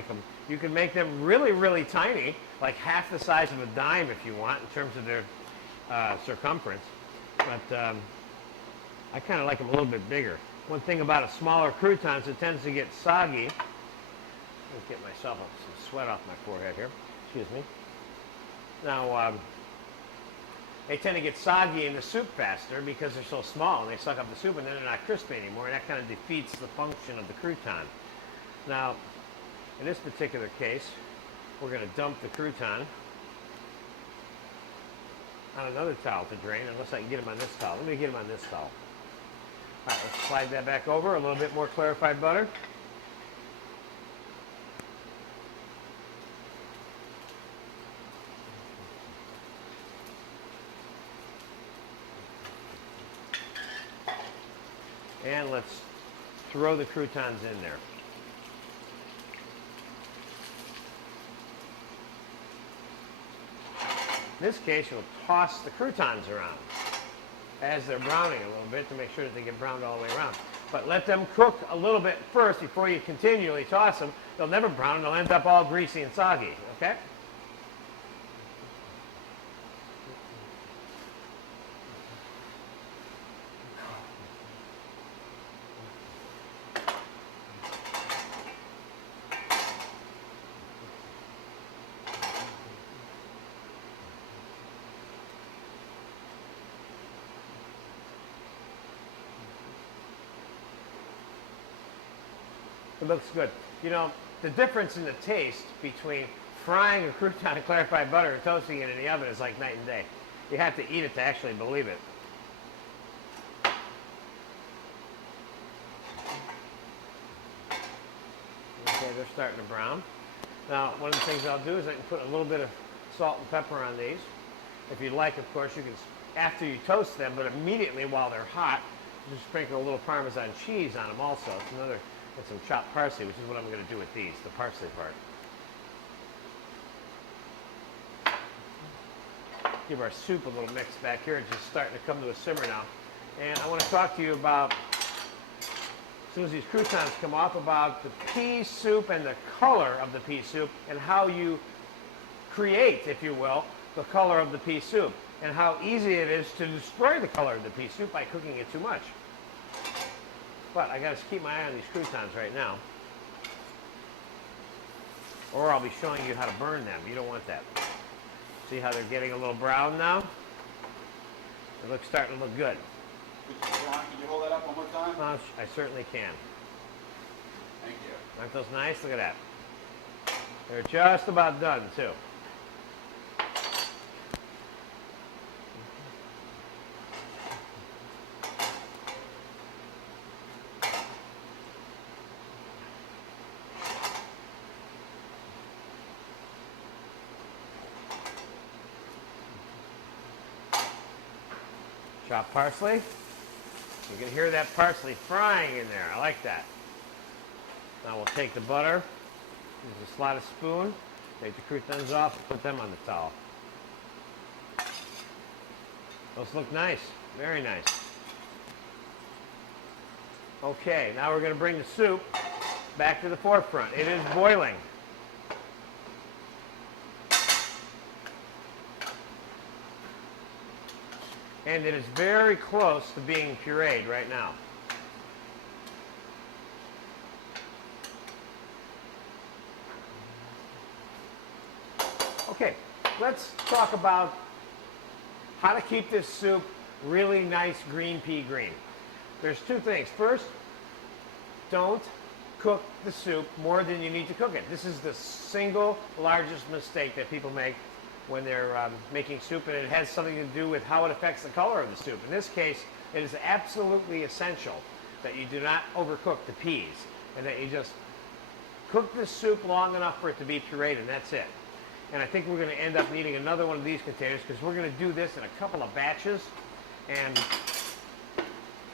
make them. You can make them really, really tiny, like half the size of a dime if you want in terms of their circumference. But I kind of like them a little bit bigger. One thing about a smaller croutons, it tends to get soggy. Let me get myself some sweat off my forehead here. Excuse me. Now, they tend to get soggy in the soup faster because they're so small and they suck up the soup and then they're not crispy anymore, and that kind of defeats the function of the crouton. Now, in this particular case, we're going to dump the crouton on another towel to drain, unless I can get them on this towel. Let me get them on this towel. All right, let's slide that back over, a little bit more clarified butter. And let's throw the croutons in there. In this case, you'll toss the croutons around as they're browning a little bit to make sure that they get browned all the way around. But let them cook a little bit first before you continually toss them. They'll never brown and they'll end up all greasy and soggy, okay? It looks good. You know, the difference in the taste between frying a crouton in clarified butter and toasting it in the oven is like night and day. You have to eat it to actually believe it. Okay, they're starting to brown. Now, one of the things I'll do is I can put a little bit of salt and pepper on these. If you'd like, of course, you can, after you toast them, but immediately while they're hot, just sprinkle a little Parmesan cheese on them also. It's another. And some chopped parsley, which is what I'm going to do with these, the parsley part. Give our soup a little mix back here. It's just starting to come to a simmer now. And I want to talk to you about, as soon as these croutons come off, about the pea soup and the color of the pea soup and how you create, if you will, the color of the pea soup and how easy it is to destroy the color of the pea soup by cooking it too much. But I got to keep my eye on these croutons right now, or I'll be showing you how to burn them. You don't want that. See how they're getting a little brown now? They look starting to look good. Can you hold that up one more time? I certainly can. Thank you. Aren't those nice? Look at that. They're just about done too. Chopped parsley. You can hear that parsley frying in there. I like that. Now we'll take the butter, use a slotted spoon, take the croutons off and put them on the towel. Those look nice. Very nice. Okay, now we're going to bring the soup back to the forefront. It is boiling. And it is very close to being pureed right now. Okay, let's talk about how to keep this soup really nice green pea green. There's two things. First, don't cook the soup more than you need to cook it. This is the single largest mistake that people make when they're making soup, and it has something to do with how it affects the color of the soup. In this case, it is absolutely essential that you do not overcook the peas and that you just cook the soup long enough for it to be pureed, and that's it. And I think we're going to end up needing another one of these containers because we're going to do this in a couple of batches, and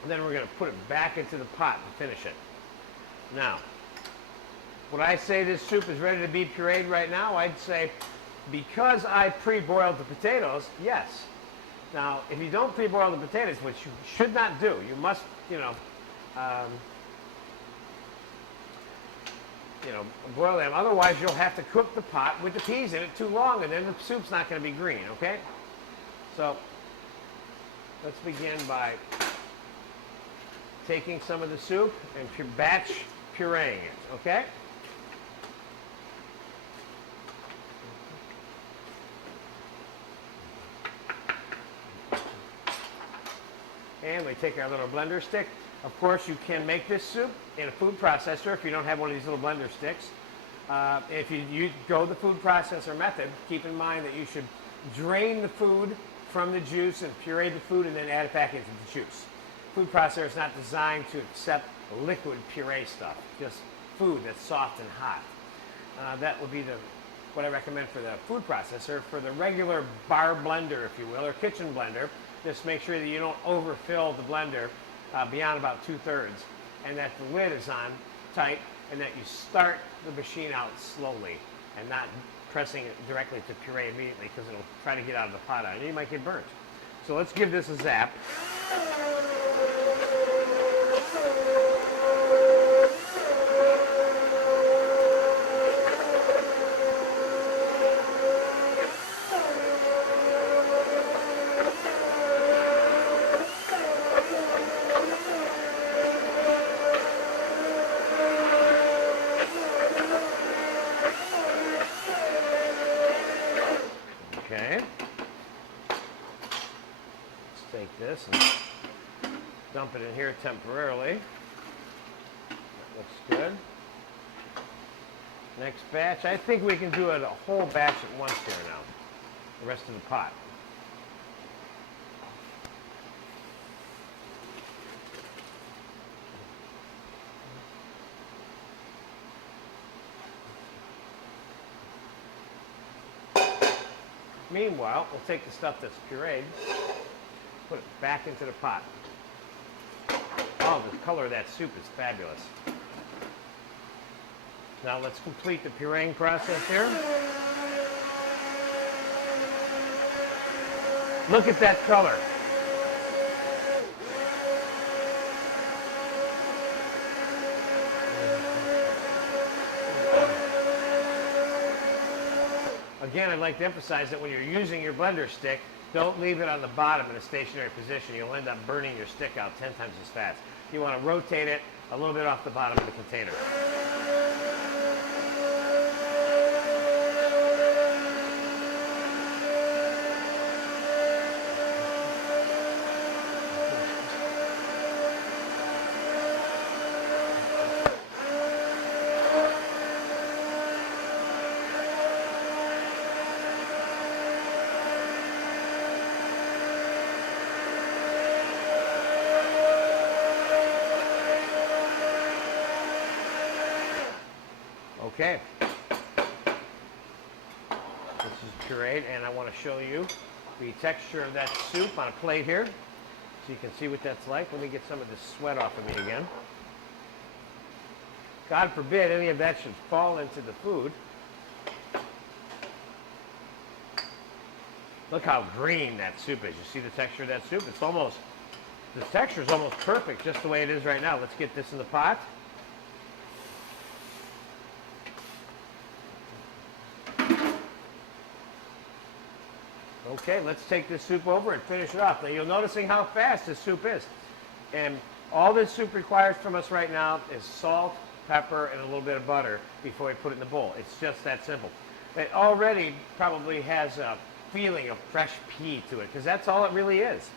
then we're going to put it back into the pot and finish it. Now, would I say this soup is ready to be pureed right now? I'd say, because I pre-boiled the potatoes, yes. Now, if you don't pre-boil the potatoes, which you should not do, you must, you know, boil them. Otherwise, you'll have to cook the pot with the peas in it too long, and then the soup's not going to be green, okay? So let's begin by taking some of the soup and batch pureeing it, okay? And we take our little blender stick. Of course, you can make this soup in a food processor if you don't have one of these little blender sticks. If you go the food processor method, keep in mind that you should drain the food from the juice and puree the food and then add it back into the juice. Food processor is not designed to accept liquid puree stuff, just food that's soft and hot. That would be what I recommend for the food processor. For the regular bar blender, if you will, or kitchen blender, just make sure that you don't overfill the blender beyond about 2/3, and that the lid is on tight, and that you start the machine out slowly and not pressing it directly to puree immediately, because it'll try to get out of the pot on you. You might get burnt. So let's give this a zap. Okay. Let's take this and dump it in here temporarily. That looks good. Next batch, I think we can do it a whole batch at once here now. The rest of the pot. Meanwhile, we'll take the stuff that's pureed, put it back into the pot. Oh, the color of that soup is fabulous. Now let's complete the pureeing process here. Look at that color. Again, I'd like to emphasize that when you're using your blender stick, don't leave it on the bottom in a stationary position. You'll end up burning your stick out 10 times as fast. You want to rotate it a little bit off the bottom of the container. Okay, this is pureed, and I want to show you the texture of that soup on a plate here, so you can see what that's like. Let me get some of this sweat off of me again. God forbid any of that should fall into the food. Look how green that soup is. You see the texture of that soup? It's almost, the texture is almost perfect just the way it is right now. Let's get this in the pot. Okay, let's take this soup over and finish it off. Now you're noticing how fast this soup is. And all this soup requires from us right now is salt, pepper, and a little bit of butter before we put it in the bowl. It's just that simple. It already probably has a feeling of fresh pea to it, because that's all it really is.